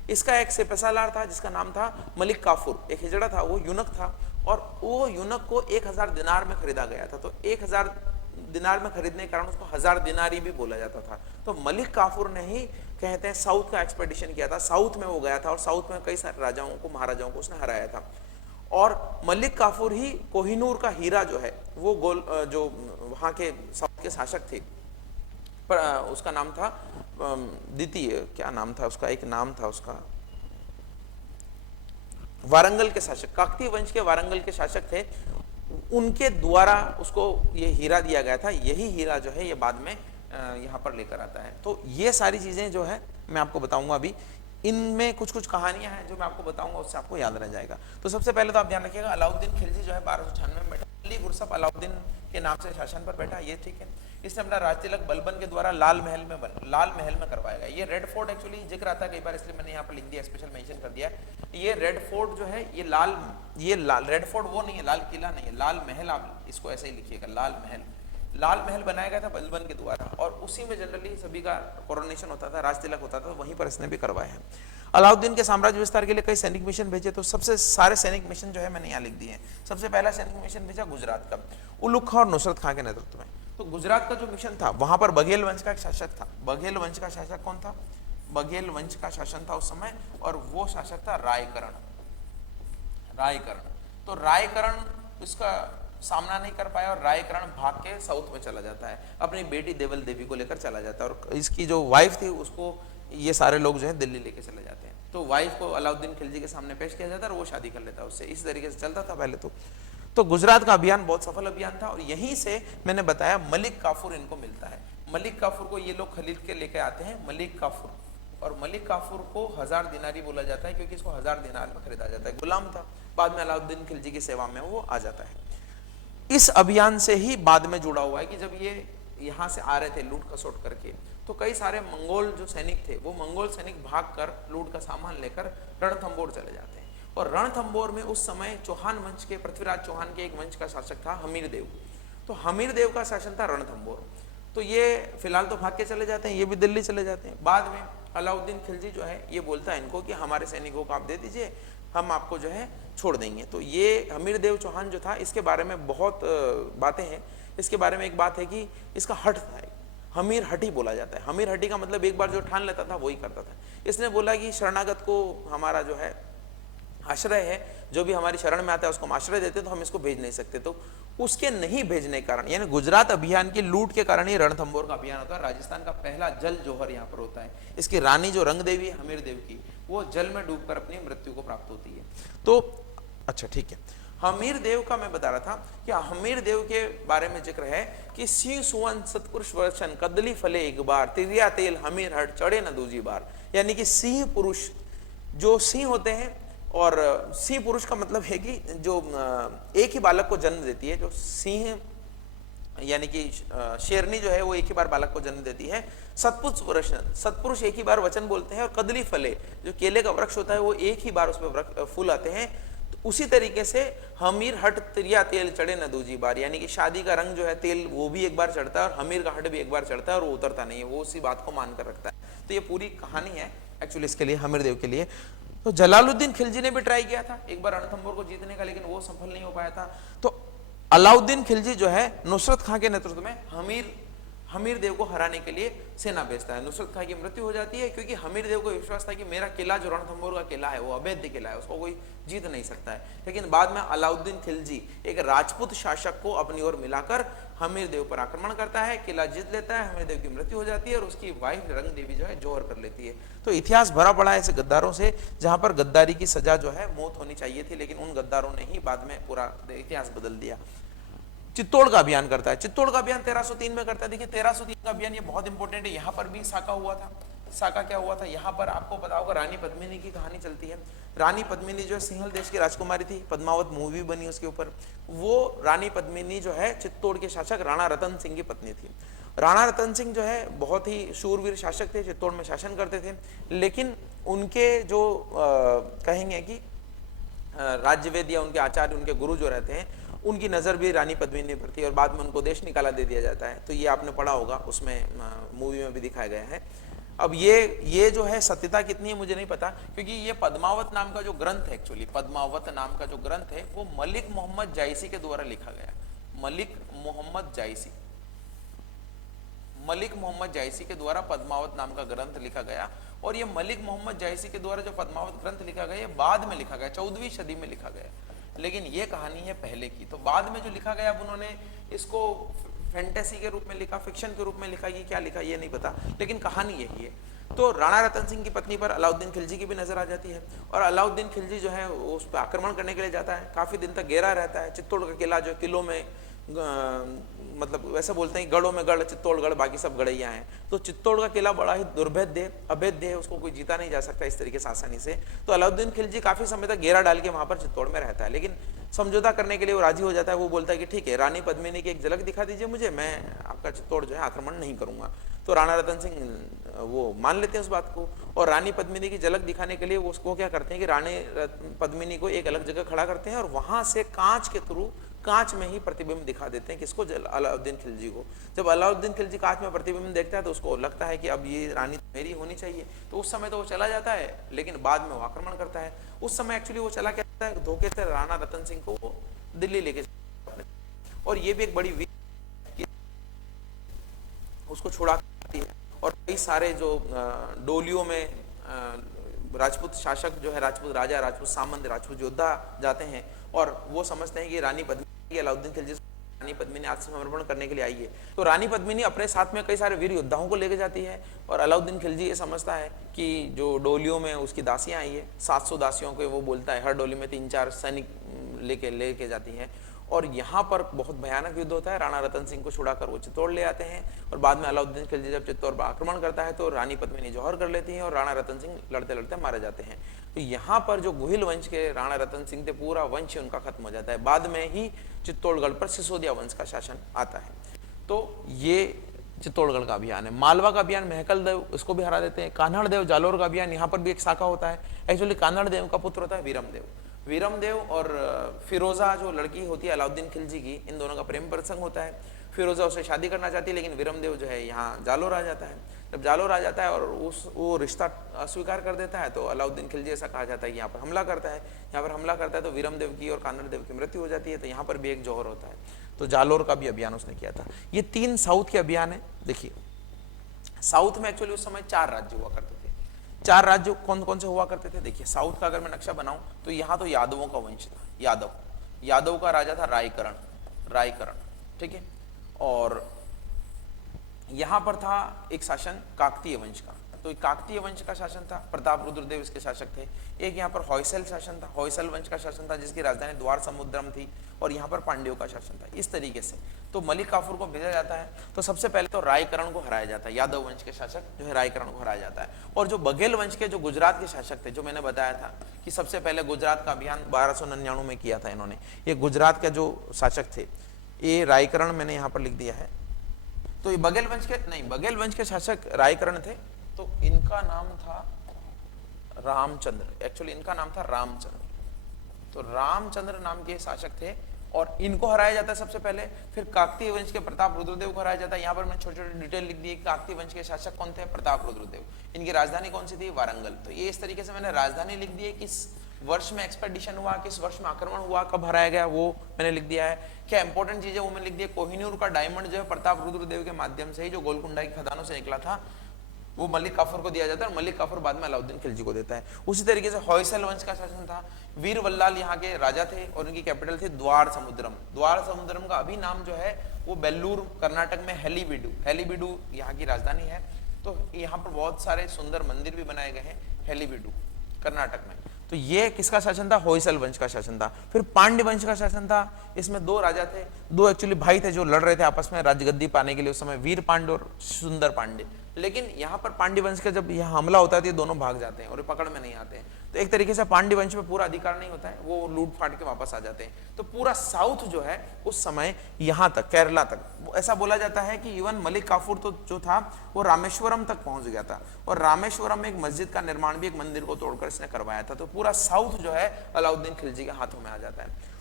इसका एक सिपहसालार था जिसका नाम था मलिक काफूर, एक हिजड़ा था, वो यूनक था, और वो यूनक को 1000 दिनार में खरीदा गया था। तो 1000 दिनार में खरीदने के कारण उसको 1000 दिनारी भी बोला जाता था। तो मलिक काफूर ने ही कहते हैं साउथ का एक्सपेडिशन किया था, साउथ में वो गया था और साउथ में कई सारे राजाओं को, महाराजाओं को उसने हराया था। और मलिक काफूर ही कोहिनूर का हीरा जो है वो जो वहां के साउथ के शासक थे, पर उसका नाम था द्वितीय, क्या नाम था उसका, एक नाम था उसका, वारंगल के शासक, काकतीय वंश के वारंगल के शासक थे, उनके द्वारा उसको ये हीरा दिया गया था। यही हीरा जो है ये बाद में यहाँ पर लेकर आता है। तो ये सारी चीजें जो है मैं आपको बताऊंगा अभी, इनमें कुछ कुछ कहानियां हैं जो मैं आपको बताऊंगा, उससे आपको याद रह जाएगा। तो सबसे पहले तो आप ध्यान रखिएगा, अलाउद्दीन खिलजी जो है 1296 में बैठा, अली गुरसफ अलाउद्दीन के नाम से शासन पर बैठा, ये ठीक है। इसने अपना राज तिलक बलबन के द्वारा लाल महल में करवाया गया। ये रेड फोर्ट एक्चुअली जिक्र आता है कई बार, इसलिए मैंने यहाँ पर लिख दिया, स्पेशल मेंशन कर दिया। ये रेड फोर्ट जो है ये लाल रेड फोर्ट वो नहीं है, लाल किला नहीं है, लाल महल, आप इसको ऐसे ही लिखिएगा, लाल महल बनाया गया था बलबन के द्वारा, और उसी में जनरली सभी का कोरोनेशन होता था, राज तिलक होता था, वहीं पर इसने भी करवाया है। अलाउद्दीन के साम्राज्य विस्तार के लिए कई सैनिक मिशन भेजे, तो सबसे सारे सैनिक मिशन जो है मैंने यहाँ लिख दिए हैं। सबसे पहला सैनिक मिशन भेजा गुजरात का, उलुग खां और नुसरत खां के नेतृत्व में। तो गुजरात का जो मिशन था वहां पर बघेल वंश का एक शासक था। बघेल वंश का शासक कौन था? बघेल वंश का शासन था उस समय, और वो शासक था रायकरण। तो रायकरण इसका सामना नहीं कर पाया और रायकरण भाग के साउथ में चला जाता है, अपनी बेटी देवल देवी को लेकर चला जाता है, और इसकी जो वाइफ थी उसको ये सारे लोग जो है दिल्ली लेके चले जाते हैं। तो वाइफ को अलाउद्दीन खिलजी के सामने पेश किया जाता है और वो शादी कर लेता है उससे। इस तरीके से चलता था पहले तो गुजरात का अभियान बहुत सफल अभियान था, और यहीं से मैंने बताया मलिक काफूर इनको मिलता है। मलिक काफूर को ये लोग खरीद के लेके आते हैं, मलिक काफूर, और मलिक काफूर को 1000 दिनारी बोला जाता है क्योंकि इसको 1000 दिनार में खरीदा जाता है। गुलाम था, बाद में अलाउद्दीन खिलजी की सेवा में वो आ जाता है। इस अभियान से ही बाद में जुड़ा हुआ है कि जब ये यहाँ से आ रहे थे लूट खसोट करके, तो कई सारे मंगोल जो सैनिक थे वो मंगोल सैनिक भागकर लूट का सामान लेकर रणथंबोर चले जाते हैं। और रणथंबोर में उस समय चौहान वंश के, पृथ्वीराज चौहान के एक वंश का शासक था हमीर देव। तो हमीर देव का शासन था रणथंबोर। तो ये फिलहाल तो भाग के चले जाते हैं, ये भी दिल्ली चले जाते हैं। बाद में अलाउद्दीन खिलजी जो है ये बोलता है इनको कि हमारे सैनिकों को आप दे दीजिए, हम आपको जो है छोड़ देंगे। तो ये हमीर देव चौहान जो था, इसके बारे में बहुत बातें हैं। इसके बारे में एक बात है कि इसका हठ था, हमीर हटी बोला जाता है। हमीर हटी का मतलब एक बार जो ठान लेता था वही करता था। इसने बोला कि शरणागत को हमारा जो है आश्रय है, जो भी हमारी शरण में आता है उसको हम आश्रय देते, तो हम इसको भेज नहीं सकते। तो उसके नहीं भेजने के कारण, यानी गुजरात अभियान की लूट के कारण ही रणथंबोर का अभियान होता है। राजस्थान का पहला जल जोहर यहाँ पर होता है। इसकी रानी जो रंग देवी है हमीर देव की, वो जल में डूबकर अपनी मृत्यु को प्राप्त होती है। तो अच्छा ठीक है, हमीर देव का मैं बता रहा था कि हमीर देव के बारे में जिक्र है कि सिंह सुवन सतपुरुष वर्षन कदली फले एक बार, तिरिया तेल हमीर हट चढ़े न दूजी बार। यानी कि सिंह पुरुष, जो सिंह होते हैं, और सिंह पुरुष का मतलब है कि जो एक ही बालक को जन्म देती है, जो सिंह यानी कि शेरनी जो है वो एक ही बार बालक को जन्म देती है। सतपुरुष एक ही बार वचन बोलते हैं, और कदली फले, जो केले का वृक्ष होता है वो एक ही बार उसमें फूल आते हैं। तो उसी तरीके से हमीर हट तिरिया तेल चढ़े न दूजी बार, यानी कि शादी का रंग जो है तेल वो भी एक बार चढ़ता है और हमीर का हट भी एक बार चढ़ता है, और वो उतरता नहीं है, वो उसी बात को मान कर रखता है। तो ये पूरी कहानी है एक्चुअली इसके लिए, हमीर देव के लिए। तो जलालुद्दीन खिलजी ने भी ट्राई किया था एक बार रणथंबोर को जीतने का, लेकिन वो सफल नहीं हो पाया था। तो अलाउद्दीन खिलजी जो है नुसरत खां के नेतृत्व में हमीर देव को हराने के लिए सेना भेजता है। नुसरत खां की मृत्यु हो जाती है क्योंकि हमीर देव को विश्वास था कि मेरा किला जो रणथंबोर का किला है वो अवैध किला है, उसको कोई जीत नहीं सकता है। लेकिन बाद में अलाउद्दीन खिलजी एक राजपूत शासक को अपनी ओर मिलाकर हमीर देव पर आक्रमण करता है, किला जीत लेता है, हमीर देव की मृत्यु हो जाती है और उसकी वाइफ रंग देवी जो है जोहर कर लेती है। तो इतिहास भरा पड़ा है ऐसे गद्दारों से, जहां पर गद्दारी की सजा जो है मौत होनी चाहिए थी, लेकिन उन गद्दारों ने ही बाद में पूरा इतिहास बदल दिया। चित्तौड़ का अभियान करता है, चित्तौड़ का अभियान 1303 में करता है। देखिए 1303 का अभियान ये बहुत इंपॉर्टेंट है। यहाँ पर भी साका हुआ था। साका क्या हुआ था, यहाँ पर आपको पता होगा रानी पद्मिनी की कहानी चलती है। रानी पद्मिनी जो है सिंहल देश की राजकुमारी थी, पद्मावत मूवी बनी उसके ऊपर। वो रानी पद्मिनी जो है चित्तौड़ के शासक राणा रतन सिंह की पत्नी थी। राणा रतन सिंह जो है बहुत ही शूरवीर शासक थे, चित्तौड़ में शासन करते थे, लेकिन उनके जो कहेंगे कि राज्यवेद या उनके आचार्य, उनके गुरु जो रहते हैं, उनकी नज़र भी रानी पद्मिनी पर थी और बाद में उनको देश निकाला दे दिया जाता है। तो ये आपने पढ़ा होगा, उसमें मूवी में भी दिखाया गया है। अब ये जो है सत्यता कितनी है मुझे नहीं पता, क्योंकि ये पद्मावत नाम का जो ग्रंथ है, एक्चुअली पद्मावत नाम का जो ग्रंथ है वो मलिक मोहम्मद जायसी के द्वारा लिखा गया। मलिक मोहम्मद जायसी, मलिक मोहम्मद जायसी के द्वारा पद्मावत नाम का ग्रंथ लिखा गया। और ये मलिक मोहम्मद जायसी के द्वारा जो पद्मावत ग्रंथ लिखा गया, ये बाद में लिखा गया, 14वीं सदी में लिखा गया, लेकिन ये कहानी है पहले की। तो बाद में जो लिखा गया, अब उन्होंने इसको फैंटेसी के रूप में लिखा, फिक्शन के रूप में लिखा, ये क्या लिखा ये नहीं पता, लेकिन कहानी यही है। तो राणा रतन सिंह की पत्नी पर अलाउद्दीन खिलजी की भी नजर आ जाती है, और अलाउद्दीन खिलजी जो है उस पर आक्रमण करने के लिए जाता है, काफी दिन तक घेरा रहता है। चित्तौड़ का किला जो किलों में मतलब वैसे बोलते हैं गढ़ों में गढ़, चित्तौड़गढ़, बाकी सब गढ़ैया हैं। तो चित्तौड़ का किला बड़ा ही दुर्भेद्य अभेद्य है, उसको कोई जीता नहीं जा सकता इस तरीके से आसानी से। तो अलाउद्दीन खिलजी काफी समय तक घेरा डाल के वहां पर चित्तौड़ में रहता है, लेकिन समझौता करने के लिए वो राजी हो जाता है। वो बोलता है कि ठीक है, रानी पद्मिनी की एक झलक दिखा दीजिए मुझे, मैं आपका चित्तौड़ जो है आक्रमण नहीं करूंगा। तो राणा रतन सिंह वो मान लेते हैं उस बात को, और रानी पद्मिनी की झलक दिखाने के लिए वो उसको क्या करते हैं कि रानी पद्मिनी को एक अलग जगह खड़ा करते हैं, और वहां से कांच के थ्रू, कांच में ही प्रतिबिंब दिखा देते हैं किसको, अलाउद्दीन खिलजी को। जब अलाउद्दीन खिलजी कांच में प्रतिबिंब देखता है तो उसको लगता है कि अब ये रानी मेरी होनी चाहिए। तो उस समय तो वो चला जाता है, लेकिन बाद में वो आक्रमण करता है। उस समय एक्चुअली वो चला क्या है, धोखे से राणा रतन सिंह को वो दिल्ली लेके जाता है, और ये भी एक बड़ी वीर उसको छुड़ाती है। और कई सारे जो डोलियों में राजपूत शासक जो है, राजपूत राजा, राजपूत सामंत, राजपूत योद्धा जाते हैं, और वो समझते हैं कि रानी पद्मिनी, अलाउद्दीन खिलजी रानी पद्मिनी आत्मसमर्पण करने के लिए आई है। तो रानी पद्मिनी अपने साथ में कई सारे वीर योद्धाओं को लेके जाती है, और अलाउद्दीन खिलजी ये समझता है कि जो डोलियों में उसकी दासियां आई है, 700 दासियों को वो बोलता है, हर डोली में 3-4 सैनिक लेके जाती है। और यहाँ पर बहुत भयानक युद्ध होता है। राणा रतन सिंह को छुड़ाकर वो चित्तौड़ ले आते हैं, और बाद में अलाउद्दीन खिलजी जब चित्तौड़ पर आक्रमण करता है तो रानी पद्मिनी जौहर कर लेती है, और राणा रतन सिंह लड़ते लड़ते मारे जाते हैं। तो यहाँ पर जो गोहिल वंश के राणा रतन सिंह थे, पूरा वंश उनका खत्म हो जाता है। बाद में ही चित्तौड़गढ़ पर सिसोदिया वंश का शासन आता है। तो ये चित्तौड़गढ़ का अभियान है। मालवा का अभियान महकल देव, इसको भी हरा देते हैं। कान्हड़ देव, जालोर का अभियान, यहाँ पर भी एक शाखा होता है। एक्चुअली कान्हड़ देव का पुत्र होता है वीरम देव। वीरम देव और फिरोजा जो लड़की होती है अलाउद्दीन खिलजी की, इन दोनों का प्रेम प्रसंग होता है। फिरोजा उससे शादी करना चाहती है, लेकिन वीरम देव जो है यहाँ जालोर आ जाता है। जब जालोर आ जाता है और वो रिश्ता अस्वीकार कर देता है, तो अलाउद्दीन खिलजी, ऐसा कहा जाता है कि यहाँ पर हमला करता है। यहाँ पर हमला करता है तो वीरम देव की और कान्हड़ देव की मृत्यु हो जाती है। तो यहाँ पर भी एक जौहर होता है। तो जालोर का भी अभियान उसने किया था। ये 3 साउथ के अभियान है। देखिए, साउथ में एक्चुअली उस समय 4 राज्य हुआ करते थे। 4 राज्य कौन कौन से हुआ करते थे? देखिए, साउथ का अगर मैं नक्शा बनाऊं तो यहाँ तो यादवों का वंश था। यादव का राजा था रायकरण, ठीक है। और यहां पर था एक शासन काकतीय वंश का, तो काकतीय वंश का शासन था, प्रताप रुद्रदेव इसके शासक थे। एक यहाँ पर होयसल शासन था, होयसल वंश का शासन था, जिसकी राजधानी द्वार समुद्रम थी। और यहाँ पर पांड्यों का शासन था। इस तरीके से तो मलिक काफूर को भेजा जाता है। तो सबसे पहले तो रायकरण को हराया जाता है, यादव वंश के शासक जो है रायकरण को हराया जाता है। और जो बघेल वंश के जो गुजरात के शासक थे, जो मैंने बताया था कि सबसे पहले गुजरात का अभियान 1299 में किया था इन्होंने, ये गुजरात के जो शासक थे, ये रायकरण मैंने यहाँ पर लिख दिया है। तो ये बघेल वंश के शासक रायकरण थे। तो इनका नाम था रामचंद्र, एक्चुअली इनका नाम था रामचंद्र। तो रामचंद्र नाम के शासक थे, और इनको हराया जाता है सबसे पहले। फिर काकतीय वंश के प्रताप रुद्रदेव को हराया जाता है। यहाँ पर मैंने छोटे छोटे डिटेल लिख दिए। काकतीय वंश के शासक कौन थे? प्रताप रुद्रदेव। इनकी राजधानी कौन सी थी? वारंगल। तो ये इस तरीके से मैंने राजधानी लिख दी है, किस वर्ष में एक्सपेडिशन हुआ, किस वर्ष में आक्रमण हुआ, कब हराया गया, वो मैंने लिख दिया है। क्या इंपॉर्टेंट चीज है वो मैंने लिख दिया। कोहिनूर का डायमंड जो है प्रताप रुद्रदेव के माध्यम से ही, जो गोलकुंडा की खदानों से निकला था, वो मलिक काफूर को दिया जाता है, और मलिक काफूर बाद में अलाउद्दीन खिलजी को देता है। उसी तरीके से होयसल वंश का शासन था। वीर वल्लाल यहाँ के राजा थे, और उनकी कैपिटल थी द्वार समुद्रम। द्वार समुद्रम का अभी नाम जो है वो बेल्लूर, कर्नाटक में हेलीबीडू यहाँ की राजधानी है। तो यहाँ पर बहुत सारे सुंदर मंदिर भी बनाए गए हैं हेलीबीडू, कर्नाटक में। तो ये किसका शासन था? होयसल वंश का शासन था। फिर पांड्य वंश का शासन था। इसमें 2 राजा थे, 2 एक्चुअली भाई थे जो लड़ रहे थे आपस में राजगद्दी पाने के लिए उस समय, वीर पांड्य और सुंदर पांड्य। लेकिन यहाँ पर पांड्य वंश का जब यहाँ हमला होता है तो ये दोनों भाग जाते हैं और ये पकड़ में नहीं आते हैं। तो एक तरीके से पांड्य वंश में पूरा अधिकार नहीं होता है, वो लूट फाट के वापस आ जाते हैं। तो पूरा साउथ जो है उस समय यहाँ तक, केरला तक, ऐसा बोला जाता है कि इवन मलिक काफूर तो जो था वो रामेश्वरम तक पहुंच गया था, और रामेश्वरम में एक मस्जिद का निर्माण भी, एक मंदिर को तोड़कर इसने करवाया था। तो पूरा साउथ जो है अलाउद्दीन खिलजी के हाथों में आ जाता है।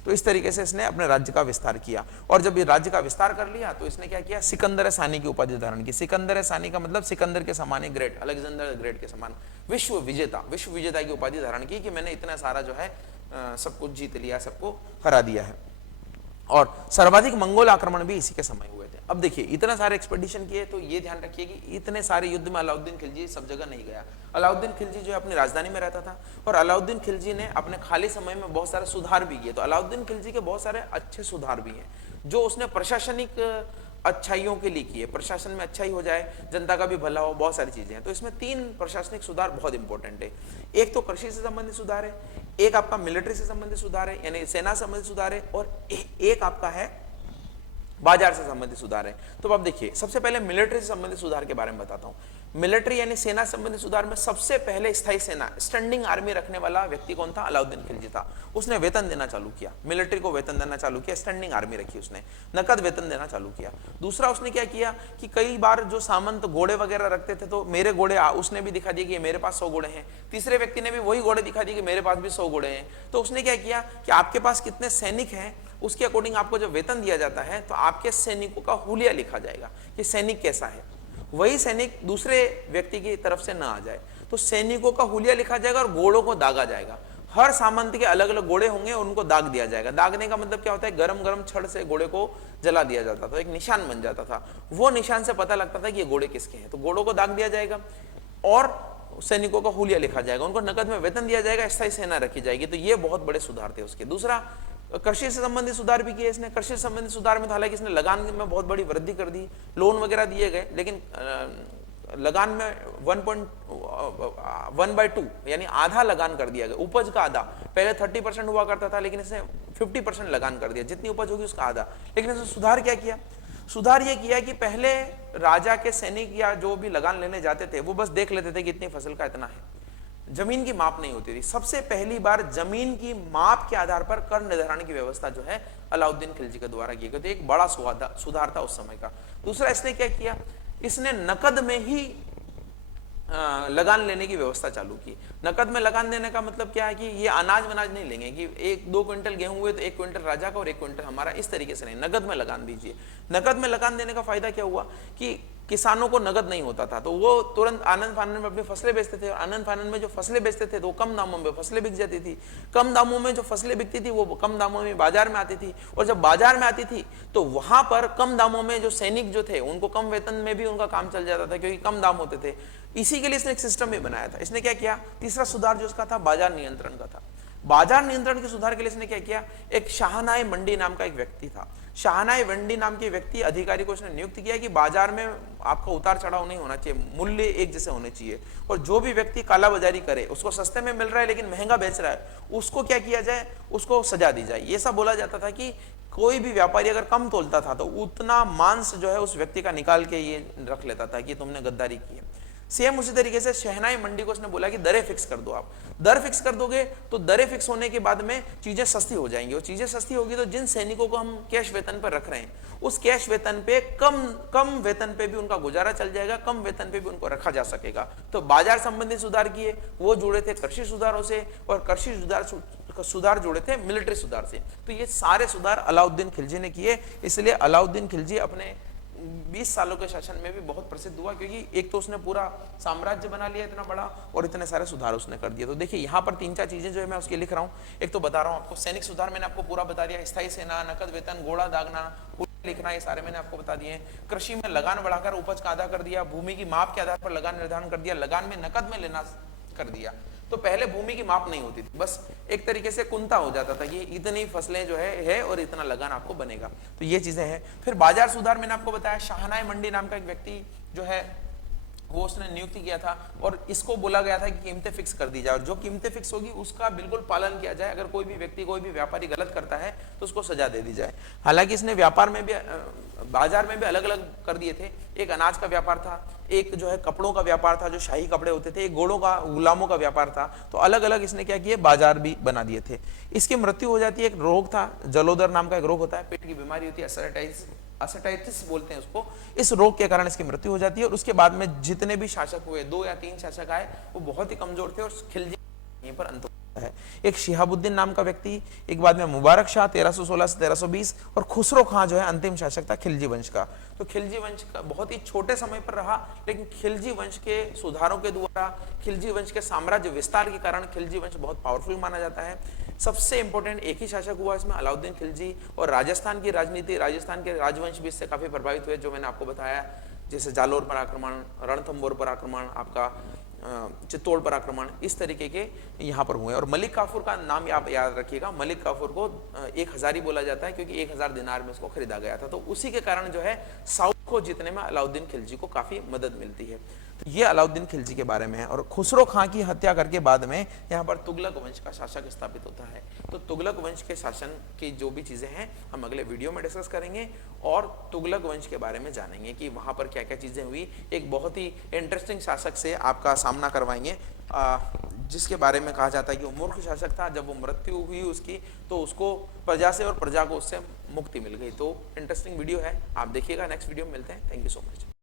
तो इस तरीके से इसने अपने राज्य का विस्तार किया। और जब ये राज्य का विस्तार कर लिया तो इसने क्या किया, सिकंदर सानी की उपाधि धारण की। सिकंदर सानी का मतलब सिकंदर के समान ही ग्रेट, अलेक्जेंडर द ग्रेट के समान विश्व विजेता की उपाधि धारण की कि मैंने इतना सारा जो है सब कुछ जीत लिया, सबको हरा दिया है। और सर्वाधिक मंगोल आक्रमण भी इसी के समय हुए थे। अब देखिए इतना सारे एक्सपेडिशन किए, तो ये ध्यान रखिए कि इतने सारे युद्ध में अलाउद्दीन खिलजी सब जगह नहीं गया। अलाउद्दीन खिलजी जो है अपनी राजधानी में रहता था, और अलाउद्दीन खिलजी ने अपने खाली समय में बहुत सारे सुधार भी किए। तो अलाउद्दीन खिलजी के बहुत सारे अच्छे सुधार भी हैं जो उसने प्रशासनिक अच्छाइयों के लिए किए, प्रशासन में अच्छाई हो जाए, जनता का भी भला हो, बहुत सारी चीजें हैं। तो इसमें 3 प्रशासनिक सुधार बहुत इंपॉर्टेंट है। एक तो कृषि से संबंधित सुधार है, एक आपका मिलिट्री से संबंधित सुधार है यानी सेना से संबंधित सुधार है, और एक आपका है बाजार से संबंधित सुधार है। तो अब देखिए सबसे पहले मिलिट्री से संबंधित सुधार के बारे में बताता हूं। मिलिट्री यानी सेना संबंधित सुधार में सबसे पहले स्थायी सेना, स्टैंडिंग आर्मी रखने वाला व्यक्ति कौन था, अलाउद्दीन खिलजी था। उसने वेतन देना चालू किया, मिलिट्री को वेतन देना चालू किया, स्टैंडिंग आर्मी रखी उसने, नकद वेतन देना चालू किया। दूसरा उसने क्या किया कि कई बार जो सामंत घोड़े वगैरह रखते थे, तो मेरे घोड़े, उसने भी दिखा दिया कि मेरे पास 100 घोड़े हैं। तीसरे व्यक्ति ने भी वही घोड़े दिखा दिए कि मेरे पास भी 100 घोड़े हैं। तो उसने क्या किया कि आपके पास कितने सैनिक हैं उसके अकॉर्डिंग आपको जब वेतन दिया जाता है तो आपके सैनिकों का हुलिया लिखा जाएगा कि सैनिक कैसा है, वही सैनिक दूसरे व्यक्ति की तरफ से ना आ जाए। तो सैनिकों का हुलिया लिखा जाएगा और घोड़ों को दागा जाएगा। हर सामंत के अलग अलग घोड़े होंगे और उनको दाग दिया जाएगा। दागने का मतलब क्या होता है, गरम गरम छड़ से घोड़े को जला दिया जाता था, एक निशान बन जाता था। वो निशान से पता लगता था कि ये घोड़े किसके हैं। तो घोड़ों को दाग दिया जाएगा और सैनिकों का हुलिया लिखा जाएगा, उनको नकद में वेतन दिया जाएगा, स्थायी सेना रखी जाएगी। तो ये बहुत बड़े सुधार थे उसके। दूसरा कृषि से संबंधित सुधार भी किए इसने। कृषि से संबंधित सुधार में हालांकि इसने लगान में बहुत बड़ी वृद्धि कर दी, लोन वगैरह दिए गए, लेकिन लगान में 1/2 यानी आधा लगान कर दिया गया, उपज का आधा। पहले 30% हुआ करता था, लेकिन इसने 50% लगान कर दिया, जितनी उपज होगी उसका आधा। लेकिन इसने सुधार क्या किया, सुधार ये किया कि पहले राजा के सैनिक या जो भी लगान लेने जाते थे वो बस देख लेते थे कि इतनी फसल का इतना है, जमीन की माप नहीं होती थी। सबसे पहली बार जमीन की माप के आधार पर कर निर्धारण की व्यवस्था जो है अलाउद्दीन खिलजी के द्वारा की गई। तो एक बड़ा सुधार था उस समय का। दूसरा इसने क्या किया, इसने नकद में ही लगान लेने की व्यवस्था चालू की। नकद में लगान देने का मतलब क्या है कि ये अनाज वनाज नहीं लेंगे कि 1-2 क्विंटल गेहूं हुए तो 1 क्विंटल राजा का और 1 क्विंटल हमारा, इस तरीके से नहीं, नकद में लगान दीजिए। नकद में लगान देने का फायदा क्या हुआ कि किसानों को नगद नहीं होता था, तो वो तुरंत आनंद फानन में अपनी फसलें बेचते थे। आनंद फानन में जो फसलें बेचते थे तो कम दामों में फसलें बिक जाती थी। कम दामों में जो फसलें बिकती थी वो कम दामों में बाजार में आती थी, और जब बाजार में आती थी तो वहां पर कम दामों में जो सैनिक जो थे उनको कम वेतन में भी उनका काम चल जाता था, क्योंकि कम दाम होते थे। इसी के लिए इसने एक सिस्टम भी बनाया था। इसने क्या किया, तीसरा सुधार जो उसका था बाजार नियंत्रण का था। बाजार नियंत्रण के सुधार के लिए इसने क्या किया, एक शाहनाई मंडी नाम का एक व्यक्ति था। शाहनाई मंडी नाम के व्यक्ति अधिकारी को उसने नियुक्त किया कि बाजार में आपका उतार चढ़ाव नहीं होना चाहिए, मूल्य एक जैसे होने चाहिए, और जो भी व्यक्ति कालाबाजारी करे, उसको सस्ते में मिल रहा है लेकिन महंगा बेच रहा है, उसको क्या किया जाए, उसको सजा दी जाए। ये सब बोला जाता था कि कोई भी व्यापारी अगर कम तोलता था तो उतना मांस जो है उस व्यक्ति का निकाल के ये रख लेता था कि तुमने गद्दारी की है। सेम उसी तरीके से शहनाई मंडी को उसने बोला कि दरें फिक्स कर दो। आप दर फिक्स कर दोगे तो दरें फिक्स होने के बाद में चीजें सस्ती हो जाएंगी, और चीजें सस्ती होगी तो जिन सैनिकों को हम कैश वेतन पर रख रहे हैं उस कैश वेतन पे कम वेतन पे भी उनका गुजारा चल जाएगा, कम वेतन पे भी उनको रखा जा सकेगा। तो बाजार संबंधी सुधार किए, वो जुड़े थे कृषि सुधारों से, और कृषि सुधार जुड़े थे मिलिट्री सुधार से। तो ये सारे सुधार अलाउद्दीन खिलजी ने किए, इसलिए अलाउद्दीन खिलजी अपने 20 सालों के शासन में भी बहुत प्रसिद्ध हुआ, क्योंकि एक तो उसने पूरा साम्राज्य बना लिया इतना बड़ा, और इतने सारे सुधार उसने कर दिए। तो देखिए यहाँ पर 3-4 चीजें जो है मैं उसके लिख रहा हूँ। एक तो बता रहा हूँ आपको सैनिक सुधार, मैंने आपको पूरा बता दिया। स्थायी सेना, नकद वेतन, घोड़ा दागना, लिखना, ये सारे मैंने आपको बता दिए। कृषि में लगान बढ़ाकर उपज का आधा कर दिया, भूमि की माप के आधार पर लगान निर्धारण कर दिया, लगान में नकद में लेना कर दिया। तो पहले भूमि की माप नहीं होती थी, बस एक तरीके से कुंता हो जाता था कि इतनी फसलें जो है और इतना लगान आपको बनेगा। तो ये चीजें हैं। फिर बाजार सुधार मैंने आपको बताया, शाहनाई मंडी नाम का एक व्यक्ति जो है वो उसने नियुक्ति किया था, और इसको बोला गया था कि कीमतें फिक्स कर दी जाए, और जो कीमतें फिक्स होगी उसका बिल्कुल पालन किया जाए। अगर कोई भी व्यक्ति, कोई भी व्यापारी गलत करता है तो उसको सजा दे दी जाए। हालांकि इसने व्यापार में भी, बाजार में भी अलग अलग कर दिए थे। एक अनाज का व्यापार था, एक जो है कपड़ों का व्यापार था, जो शाही कपड़े होते थे, एक घोड़ों का, गुलामों का व्यापार था। तो अलग अलग इसने क्या किए, बाजार भी बना दिए थे। इसकी मृत्यु हो जाती है। एक रोग था, जलोदर नाम का एक रोग होता है, पेट की बीमारी होती है, असटाइटिस बोलते हैं उसको। इस रोग के कारण इसकी मृत्यु हो जाती है। और उसके बाद में जितने भी शासक हुए, 2 या 3 शासक आए, वो बहुत ही कमजोर थे, और खिलजी यहीं पर अंत हो है। एक शिहाबुद्दीन नाम का व्यक्ति, एक बाद में मुबारक शाह 1316 से 1320, और खुसरो खां जो है अंतिम शासक था खिलजी वंश का। तो खिलजी वंश का बहुत ही छोटे समय पर रहा, लेकिन खिलजी वंश के सुधारों के द्वारा, खिलजी वंश के साम्राज्य विस्तार के कारण खिलजी वंश बहुत पावरफुल माना जाता है। सबसे इंपॉर्टेंट एक ही शासक हुआ इसमें, अलाउद्दीन खिलजी, और राजस्थान की राजनीति, राजस्थान के राजवंश भी इससे काफी प्रभावित हुए, जो मैंने आपको बताया, जैसे जालोर पर आक्रमण, रणथंबोर पर आक्रमण, आपका चित्तौड़ पर आक्रमण, इस तरीके के यहाँ पर हुए। और मलिक काफूर का नाम आप याद रखिएगा, मलिक काफूर को 1000 बोला जाता है क्योंकि 1000 दिनार में इसको खरीदा गया था। तो उसी के कारण जो है साउथ को जीतने में अलाउद्दीन खिलजी को काफी मदद मिलती है। तो ये अलाउद्दीन खिलजी के बारे में है। और खुसरो खां की हत्या करके बाद में यहाँ पर तुगलक वंश का शासक स्थापित होता है। तो तुगलक वंश के शासन की जो भी चीजें हैं हम अगले वीडियो में डिस्कस करेंगे, और तुगलक वंश के बारे में जानेंगे कि वहां पर क्या क्या चीजें हुई। एक बहुत ही इंटरेस्टिंग शासक से आपका सामना करवाएंगे, जिसके बारे में कहा जाता है कि वो मूर्ख शासक था। जब वो मृत्यु हुई उसकी, तो उसको प्रजा से और प्रजा को उससे मुक्ति मिल गई। तो इंटरेस्टिंग वीडियो है, आप देखिएगा। नेक्स्ट वीडियो में मिलते हैं। Thank you so much.